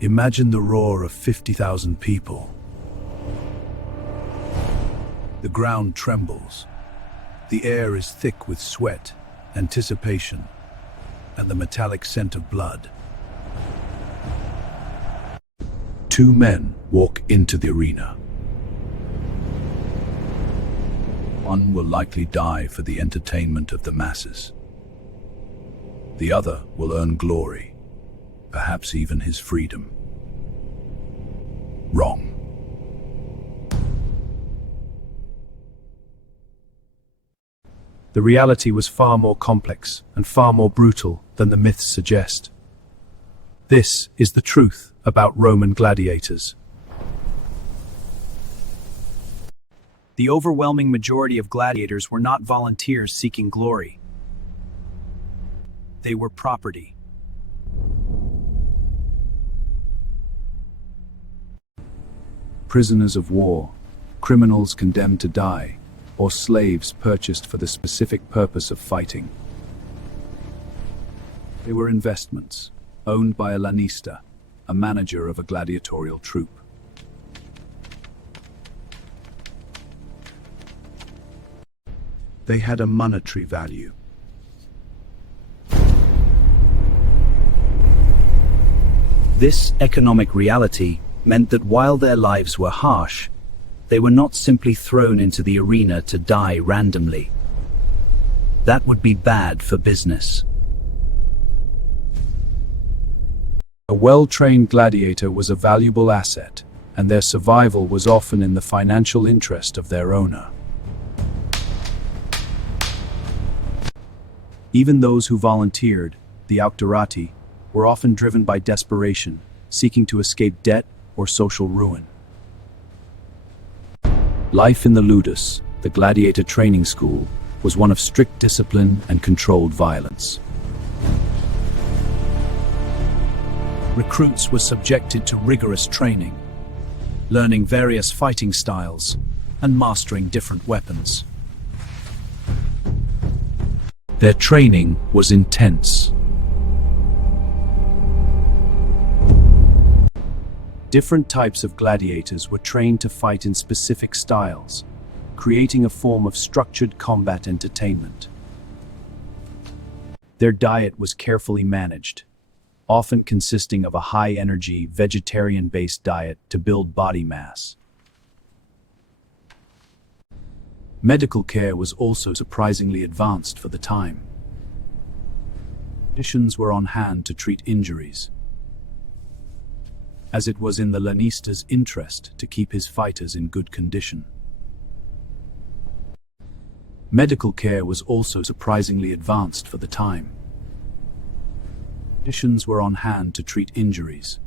Imagine the roar of 50,000 people. The ground trembles. The air is thick with sweat, anticipation, and the metallic scent of blood. Two men walk into the arena. One will likely die for the entertainment of the masses. The other will earn glory, perhaps even his freedom. Wrong. The reality was far more complex and far more brutal than the myths suggest. This is the truth about Roman gladiators. The overwhelming majority of gladiators were not volunteers seeking glory. They were property. Prisoners of war, criminals condemned to die, or slaves purchased for the specific purpose of fighting. They were investments, owned by a lanista, a manager of a gladiatorial troupe. They had a monetary value. This economic reality meant that while their lives were harsh, they were not simply thrown into the arena to die randomly. That would be bad for business. A well-trained gladiator was a valuable asset, and their survival was often in the financial interest of their owner. Even those who volunteered, the auctorati, were often driven by desperation, seeking to escape debt or social ruin. Life in the Ludus, the gladiator training school, was one of strict discipline and controlled violence. Recruits were subjected to rigorous training, learning various fighting styles and mastering different weapons. Their training was intense. Different types of gladiators were trained to fight in specific styles, creating a form of structured combat entertainment. Their diet was carefully managed, often consisting of a high-energy, vegetarian-based diet to build body mass. Medical care was also surprisingly advanced for the time. Physicians were on hand to treat injuries, as it was in the lanista's interest to keep his fighters in good condition. Medical care was also surprisingly advanced for the time. Physicians were on hand to treat injuries,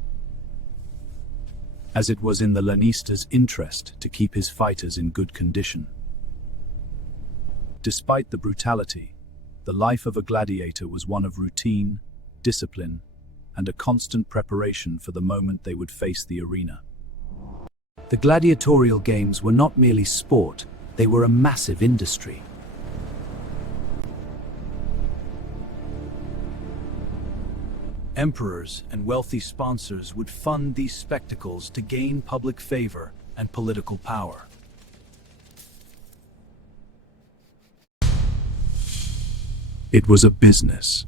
as it was in the lanista's interest to keep his fighters in good condition. Despite the brutality, the life of a gladiator was one of routine, discipline, and a constant preparation for the moment they would face the arena. The gladiatorial games were not merely sport, they were a massive industry. Emperors and wealthy sponsors would fund these spectacles to gain public favor and political power. It was a business.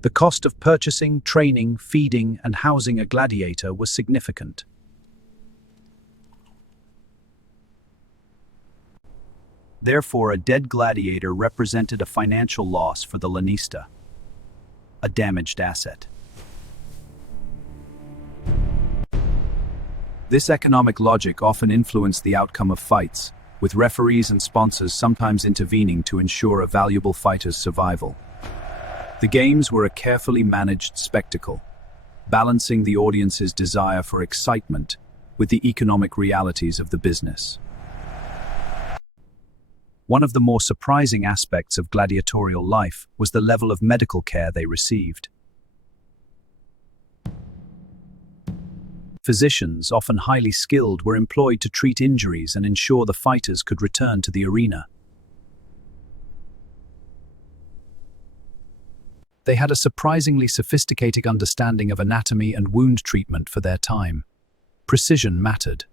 The cost of purchasing, training, feeding, and housing a gladiator was significant. Therefore, a dead gladiator represented a financial loss for the lanista, a damaged asset. This economic logic often influenced the outcome of fights, with referees and sponsors sometimes intervening to ensure a valuable fighter's survival. The games were a carefully managed spectacle, balancing the audience's desire for excitement with the economic realities of the business. One of the more surprising aspects of gladiatorial life was the level of medical care they received. Physicians, often highly skilled, were employed to treat injuries and ensure the fighters could return to the arena. They had a surprisingly sophisticated understanding of anatomy and wound treatment for their time. Precision mattered.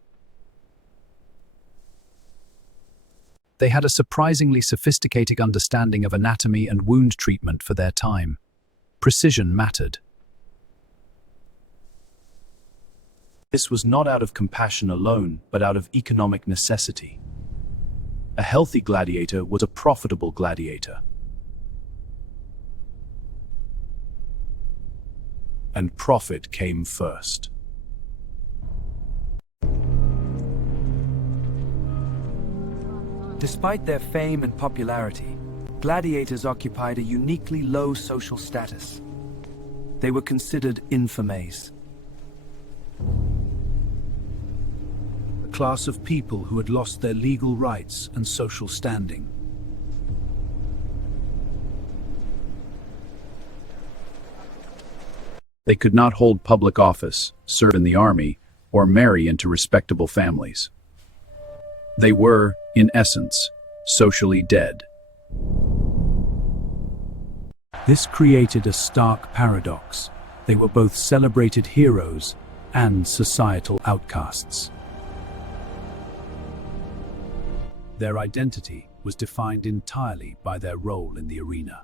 They had a surprisingly sophisticated understanding of anatomy and wound treatment for their time. Precision mattered. This was not out of compassion alone, but out of economic necessity. A healthy gladiator was a profitable gladiator. And profit came first. Despite their fame and popularity, gladiators occupied a uniquely low social status. They were considered infames. A class of people who had lost their legal rights and social standing. They could not hold public office, serve in the army, or marry into respectable families. They were, in essence, socially dead. This created a stark paradox. They were both celebrated heroes and societal outcasts. Their identity was defined entirely by their role in the arena.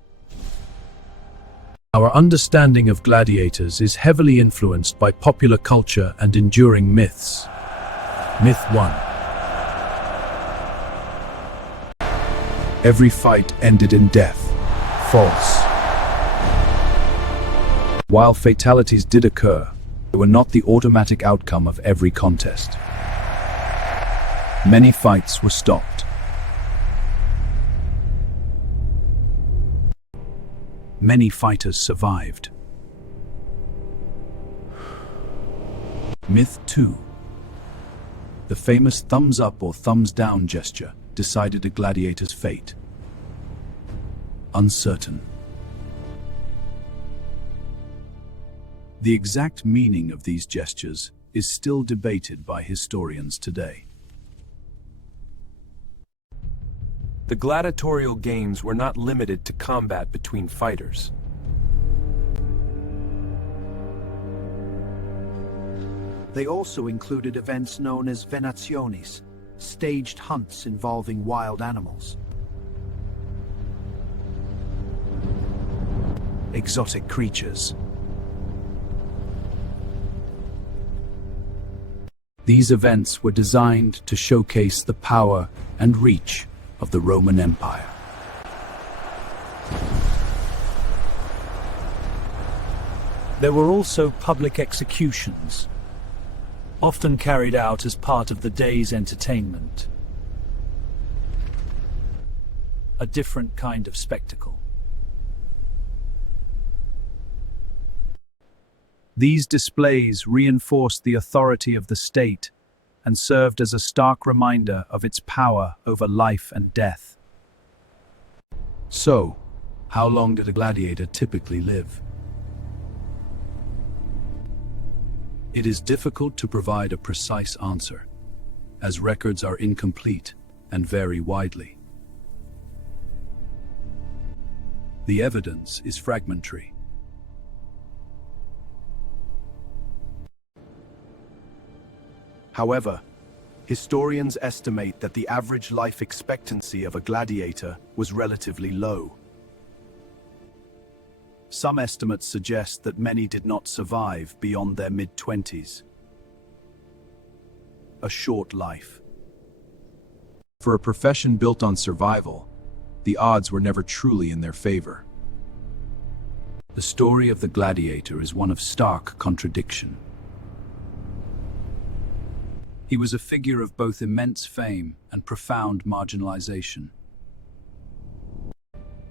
Our understanding of gladiators is heavily influenced by popular culture and enduring myths. Myth 1. Every fight ended in death. False. While fatalities did occur, they were not the automatic outcome of every contest. Many fights were stopped. Many fighters survived. Myth 2. The famous thumbs up or thumbs down gesture decided a gladiator's fate. Uncertain. The exact meaning of these gestures is still debated by historians today. The gladiatorial games were not limited to combat between fighters. They also included events known as venationes, staged hunts involving wild animals. Exotic creatures. These events were designed to showcase the power and reach of the Roman Empire. There were also public executions, often carried out as part of the day's entertainment. A different kind of spectacle. These displays reinforced the authority of the state and served as a stark reminder of its power over life and death. So, how long did a gladiator typically live? It is difficult to provide a precise answer, as records are incomplete and vary widely. The evidence is fragmentary. However, historians estimate that the average life expectancy of a gladiator was relatively low. Some estimates suggest that many did not survive beyond their mid-20s. A short life. For a profession built on survival, the odds were never truly in their favor. The story of the gladiator is one of stark contradiction. He was a figure of both immense fame and profound marginalization.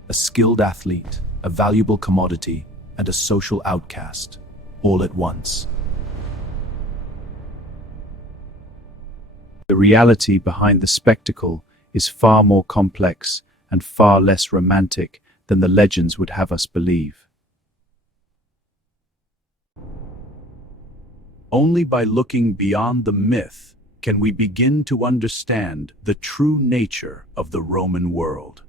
A skilled athlete, a valuable commodity, and a social outcast, all at once. The reality behind the spectacle is far more complex and far less romantic than the legends would have us believe. Only by looking beyond the myth can we begin to understand the true nature of the Roman world.